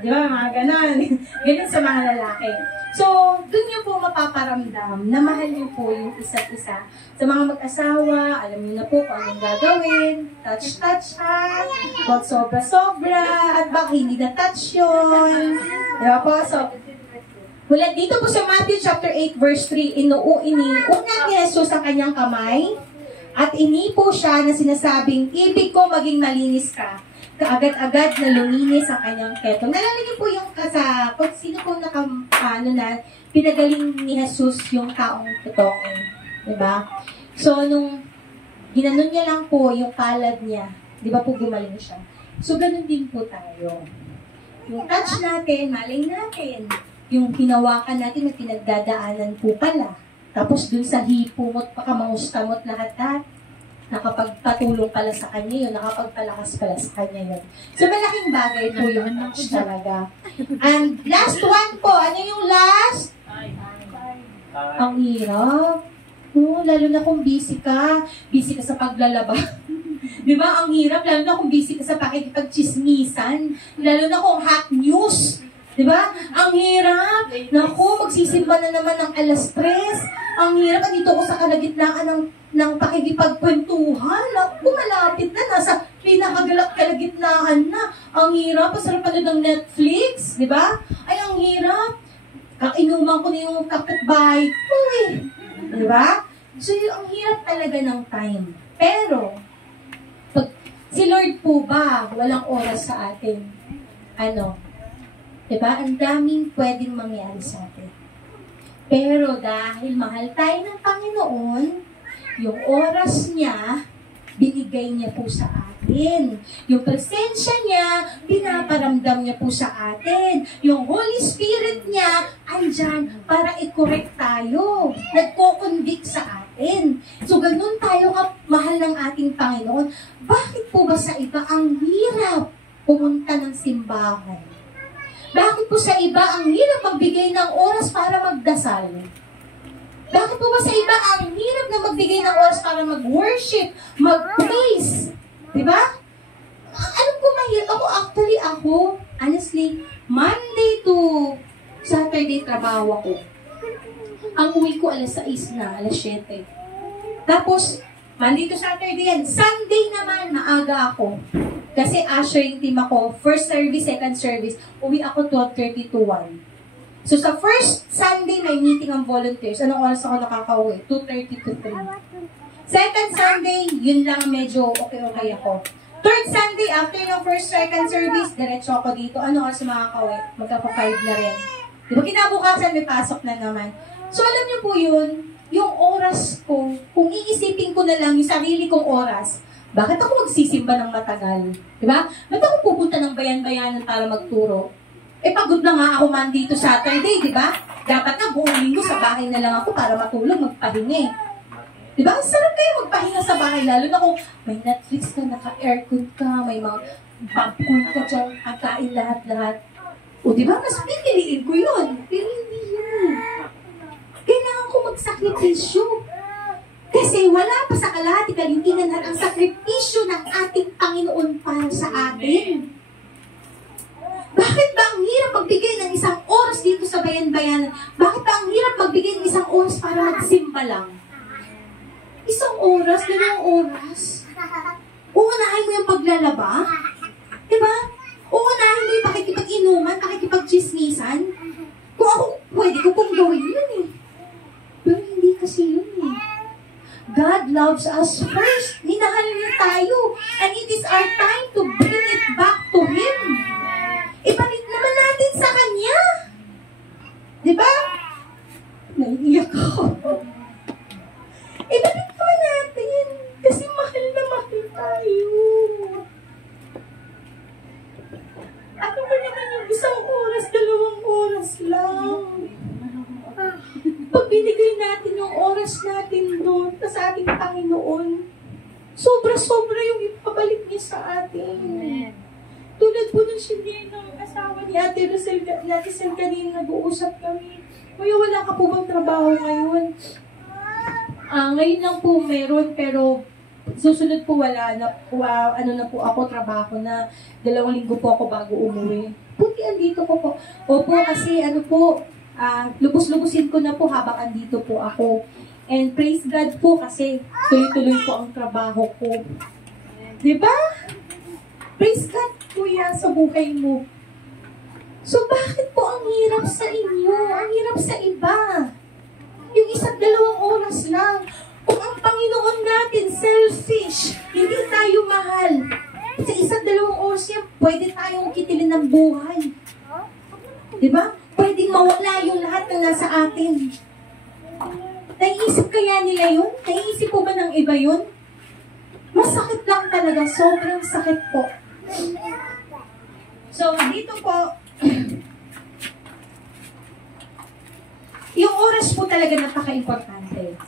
di ba mga ganon? Ganun sa mga lalaki. So, dun niyo po mapaparamdam na mahal niyo po yung isa't isa. Sa mga mag-asawa, alam niyo na po kung anong gagawin. Touch-touch ha. Huwag sobra-sobra. At baka hindi na-touch yun. Di ba po? So, mula dito po sa Matthew chapter 8 verse 3, iniunan ni Jesus ang kanyang kamay at inipo siya na sinasabing, ibig ko maging malinis ka. Kaagad-agad na luminis ang kanyang ketong. Nalalaman po yung kung sino po na pinagaling ni Jesus yung taong tutongin. Diba? So, nung ginanon niya lang po yung palad niya, di ba po gumaling siya? So, ganun din po tayo. Yung touch natin, malay natin. Yung hinawakan natin na pinagdadaanan po pala. Tapos dun sa hipo mo't pakamangusta-mo't lahat-lahat, nakapagpatulong pala sa kanya yun, nakapagpalakas pala sa kanya yun. So, malaking bagay po yung touch talaga. And last one po, ano yung last? Ang hirap. Lalo na kung busy ka sa paglalaba. Di ba? Ang hirap, lalo na kung busy ka sa pakikipagchismisan, lalo na kung hot news. Di ba? Ang hirap. Naku, magsisimba na naman ng alas 3. Ang hirap, andito ko sa kalagitnaan ng pakikipagkwentuhan. Naku, malapit na, nasa pinakakalagitnaan na. Ang hirap, pasarap pa ng Netflix. Di ba? Ay, ang hirap. Kakinuman ko na yung kapitbahay ko eh. Di ba? So, ang hirap talaga ng time. Pero, si Lord po ba, walang oras sa atin? Diba? Ang daming pwedeng mangyari sa atin. Pero dahil mahal tayo ng Panginoon, yung oras niya, binigay niya po sa atin. Yung presensya niya, pinaparamdam niya po sa atin. Yung Holy Spirit niya, andyan para i-correct tayo. Nagko-convict sa atin. So, ganun tayo mahal ng ating Panginoon. Bakit po ba sa iba ang hirap pumunta ng simbahan? Bakit po sa iba ang hirap magbigay ng oras para magdasal? Bakit po ba sa iba ang hirap na magbigay ng oras para mag-worship, mag-praise? Diba? Alam ko mahirap ako, honestly, Monday to Saturday trabaho ako. Ang uwi ko alas 6 na, alas 7. Tapos, Monday to Saturday yan. Sunday naman, maaga ako. Kasi ushering team ako, first service, second service, uwi ako 12:30 to 1. So, sa first Sunday, may meeting ang volunteers. Anong oras ako nakaka-uwi? 2:30 to 3. Second Sunday, yun lang medyo okay ako. Third Sunday, after ng first, second service, diretso ako dito. Anong oras makaka-uwi? Magkapa-5 na rin. Diba, kinabukasan, may pasok na naman. So, alam niyo po yun, yung oras ko, kung iisipin ko na lang yung sarili kong oras, bakit ako magsisimba ng matagal? Diba? Ba't ako pupunta ng bayan-bayanan para magturo? Pagod na nga ako Monday to Saturday, diba? Dapat na buong linggo sa bahay na lang ako para matulog, magpahinga. Diba? Ang sarap kayo magpahinga sa bahay, lalo na kung may Netflix ka, naka-aircon ka, may mga popcorn ka dyan, kakain lahat-lahat. O diba? Mas pipiliin ko yun. Pero hindi yun. Kailangan ko magsakripisyo. Kasi wala pa sa kalahati kalintingan ang sakripisyo ng ating Panginoon para sa atin. Bakit ba ang hirap magbigay ng isang oras dito sa bayan-bayanan? Bakit ba ang hirap magbigay ng isang oras para magsimba lang? Isang oras, 2 oras? Uunahin mo yung paglalaba? Diba? Uunahin mo yung pakikipag-inuman, pakikipag-chismisan? Kung ako, pwede ko pong gawin yun eh. Pero hindi kasi yun eh. God loves us first. Minahal niya tayo. And it is our time to bring it back to Him. Ibalik naman natin sa Kanya. Diba? Naiiyak ako. Ibalik naman natin. Kasi mahal na mahal tayo. Ano ba naman yung 1 oras, 2 oras lang? Pag binigay natin yung oras natin doon sa ating Panginoon, sobra-sobra yung ipabalik niya sa atin. Tulad po ng sinabi ng asawa ni Ate Rosel kanina, nag-uusap kami. Kuya, wala ka po bang trabaho ngayon? Ngayon lang po meron, pero susunod po wala na po, na po ako, trabaho na 2 linggo po ako bago umuwi. Puti, andito ko po. Opo, kasi lubos-lubusin ko na po habang andito po ako. And praise God po kasi tuloy-tuloy po ang trabaho ko. Diba? Praise God, kuya, sa buhay mo. So, bakit po ang hirap sa inyo? Ang hirap sa iba? Yung 1-2 oras lang. Kung ang Panginoon natin selfish, hindi tayo mahal. Sa 1-2 oras yan, pwede tayong kitilin ng buhay. Diba? Pwedeng mawala yung lahat na nasa atin. Naiisip kaya nila yun? Naiisip po ba ng iba yun? Masakit lang talaga. Sobrang sakit po. So, dito po, yung oras po talaga napaka-importante.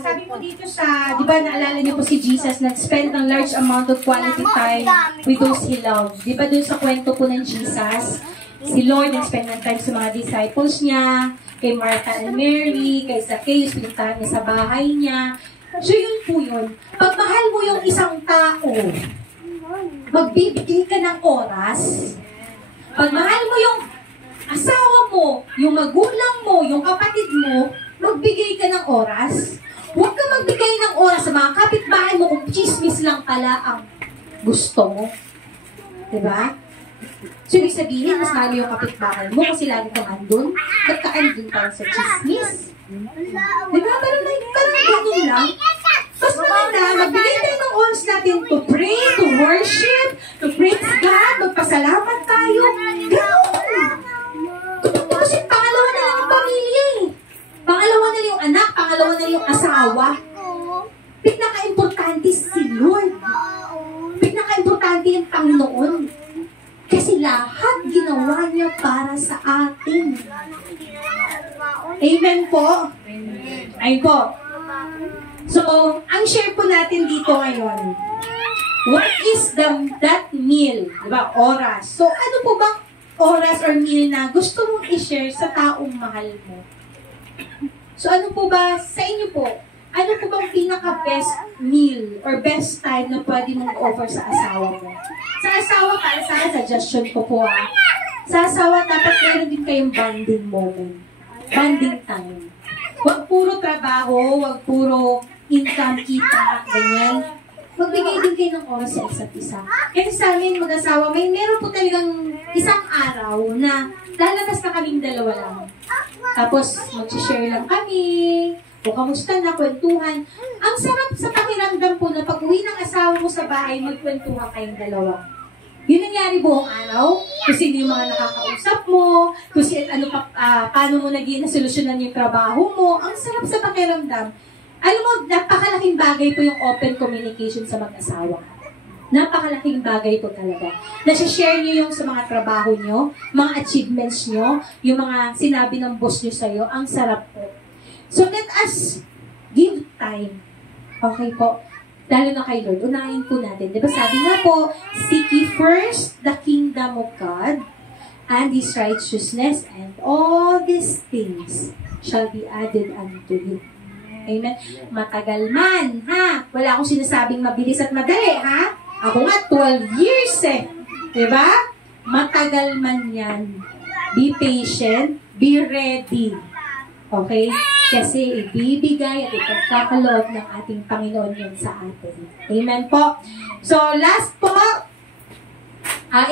Sabi po dito sa, di ba naalala niyo po si Jesus, nag-spend ng large amount of quality time with those He loved. Di ba dun sa kwento po ng Jesus, si Lord nag-spend ng time sa mga disciples niya, kay Martha and Mary, kay Zacchaeus, pinuntahan niya sa bahay niya. So yun po yun. Pag mahal mo yung isang tao, magbibigay ka ng oras. Pag mahal mo yung asawa mo, yung magulang mo, yung kapatid mo, magbigay ka ng oras. Huwag ka magbigay ng oras sa mga kapitbahay mo kung chismis lang pala ang gusto mo. Diba? So, ibig sabihin, mas mahal yung kapitbahay mo kasi lagi kang andun. Ba't ka andun parang sa chismis? Diba? Parang ganun lang. Mas maganda, magbigay tayo ng oras natin to pray, to worship, to praise God, magpasalamat tayo. Ganun! Kasi pangalawa na lang ang pamilya eh. Pangalawa na yung anak, pangalawa na yung asawa. Pinaka-importante si Lord. Pinaka-importante yung Panginoon. Kasi lahat ginawa niya para sa atin. Amen po? Amen po. So, ang share po natin dito ngayon, what is that meal? Diba? Oras. So, ano po bang oras or meal na gusto mong i-share sa taong mahal mo? So, ano po ba, sa inyo po, ano po bang pinaka-best meal or best time na pwede mong offer sa asawa mo? Sa asawa, para sa akin, suggestion ko po sa asawa, dapat meron din kayong bonding moment. Bonding time. Huwag puro trabaho, huwag puro income, kita, ganyan. Magbigay din kayo ng oras sa isa't isa. Kasi sa amin, mag-asawa, meron po talagang isang araw na lalabas na kaming dalawa lang. Tapos, mag-share lang kami, o kamusta na, kwentuhan. Ang sarap sa pakiramdam po na pag-uwi ng asawa mo sa bahay, magkwentuhan kayong dalawa. Yun nangyari buong araw, kung sino yung mga nakakausap mo, kung paano mo naging nasolusyonan yung trabaho mo. Ang sarap sa pakiramdam. Alam mo, napakalaking bagay po yung open communication sa mag-asawa. Napakalaking bagay po talaga. Nasa-share niyo yung sa mga trabaho niyo, mga achievements niyo, yung mga sinabi ng boss niyo sa'yo, ang sarap po. So let us give time. Okay po? Lalo na kay Lord, unahin po natin. Diba sabi nga po, seek ye first the kingdom of God and His righteousness, and all these things shall be added unto you. Amen. Matagal man, ha? Wala akong sinasabing mabilis at madali, ha? Ako nga, 12 years eh. Diba? Matagal man yan. Be patient, be ready. Okay? Kasi ibibigay at ipagkakaloob ng ating Panginoon yun sa atin. Amen po. So, last po,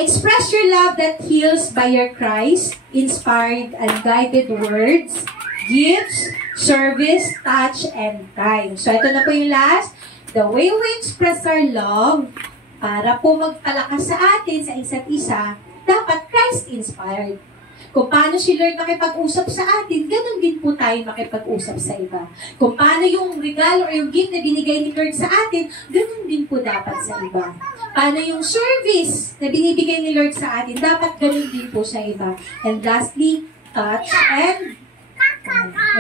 express your love that heals by your Christ-inspired and guided words, gifts, service, touch, and time. So, ito na po yung last. The way we express our love para po magpalakas sa atin, sa isa't isa, dapat Christ-inspired. Kung paano si Lord makipag-usap sa atin, ganun din po tayo makipag-usap sa iba. Kung paano yung regalo or yung gift na binigay ni Lord sa atin, ganun din po dapat sa iba. Paano yung service na binibigay ni Lord sa atin, dapat ganun din po sa iba. And lastly, touch and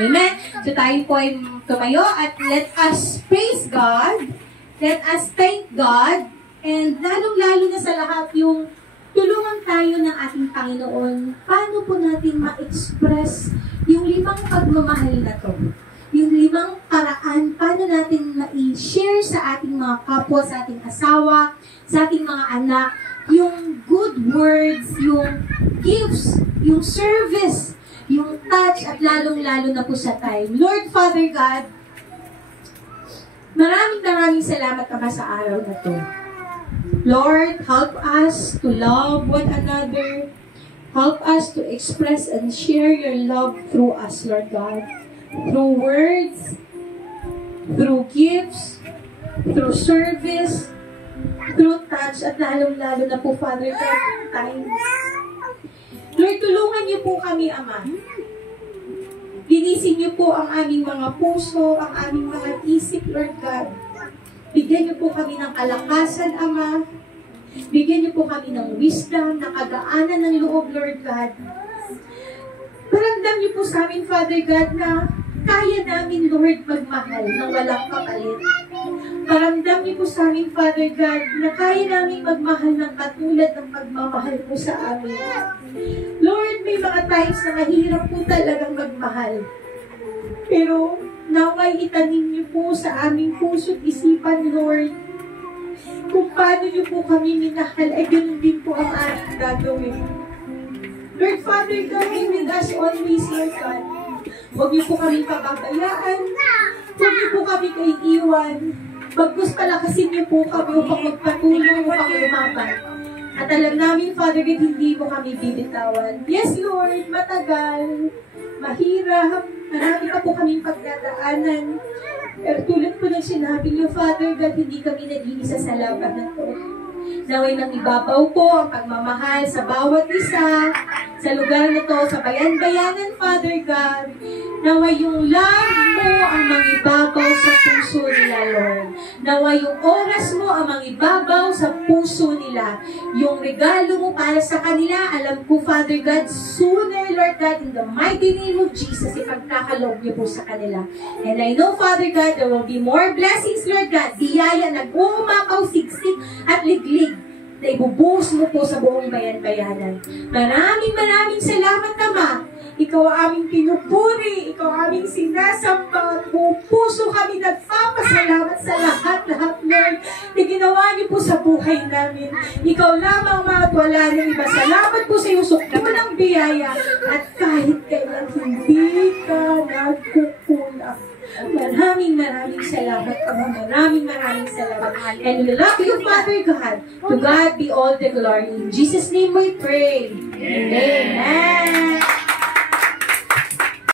amen. So tayo po ay tumayo at let us praise God, let us thank God, and lalong-lalo na sa lahat yung tulungan tayo ng ating Panginoon. Paano po natin ma-express yung 5 pagmamahal na to? Yung 5 paraan, paano natin ma-share sa ating mga kapwa, sa ating asawa, sa ating mga anak, yung good words, yung gifts, yung service, yung touch, at lalong-lalo na po sa time. Lord, Father God, maraming salamat Ama sa araw na to. Lord, help us to love one another. Help us to express and share your love through us, Lord God. Through words, through gifts, through service, through touch, at lalong-lalo na po, Father God, time. Lord, tulungan niyo po kami, Ama. Linisin niyo po ang aming mga puso, ang aming mga isip, Lord God. Bigyan niyo po kami ng kalakasan, Ama. Bigyan niyo po kami ng wisdom, ng kagaanan ng loob, Lord God. Paramdam niyo po sa amin, Father God, na kaya namin, Lord, magmahal ng walang kapalit. Paramdam niyo po sa amin, Father God, na kaya namin magmahal ng katulad ng pagmamahal po sa amin. Lord, may mga times na mahirap po talagang magmahal. Pero, naway itanim niyo po sa aming puso't isipan, Lord. Kung paano niyo po kami minahal, ay ganun din po ang aming gagawin. Lord Father God, be with us always, Lord God. Huwag niyo po kami pababayaan. Huwag niyo po kami kaiiwan. Bagkus palakasin niyo po kami upang magpatuloy, upang lumaban. At alam namin, Father God, hindi mo kami bibitawan. Yes, Lord, matagal, mahirap, marami pa po kaming pagdadaanan. Pero tulad po ng sinabi niyo, Father God, hindi kami nag-iisa sa laban na to. Naway nang ibabaw po ang pagmamahal sa bawat isa, sa lugar na to, sa bayan-bayanan, Father God. Naway yung love mo ang mangibabaw sa puso nila, Lord. Naway yung oras mo ang mangibabaw sa puso nila. Yung regalo mo para sa kanila, alam ko, Father God, sooner, Lord God, in the mighty name of Jesus, ipagkakaloob niyo po sa kanila. And I know, Father God, there will be more blessings, Lord God. Biyaya na umakaw, siksik, at liglig na ibubuhos mo po sa buong bayan-bayanan. Maraming salamat, Ama. Ikaw ang aming pinupuri, ikaw ang aming sinasamba, buong puso kami nagpapasalamat sa lahat-lahat, Lord, na ginawa niyo po sa buhay namin. Ikaw lamang, mga wala ng iba. Salamat po sa iyong sukulang biyaya at kahit kailan hindi ka nagkukulang. Maraming salamat, Ama. Maraming salamat. And we love you, Father God. To God be all the glory. In Jesus' name we pray. Amen.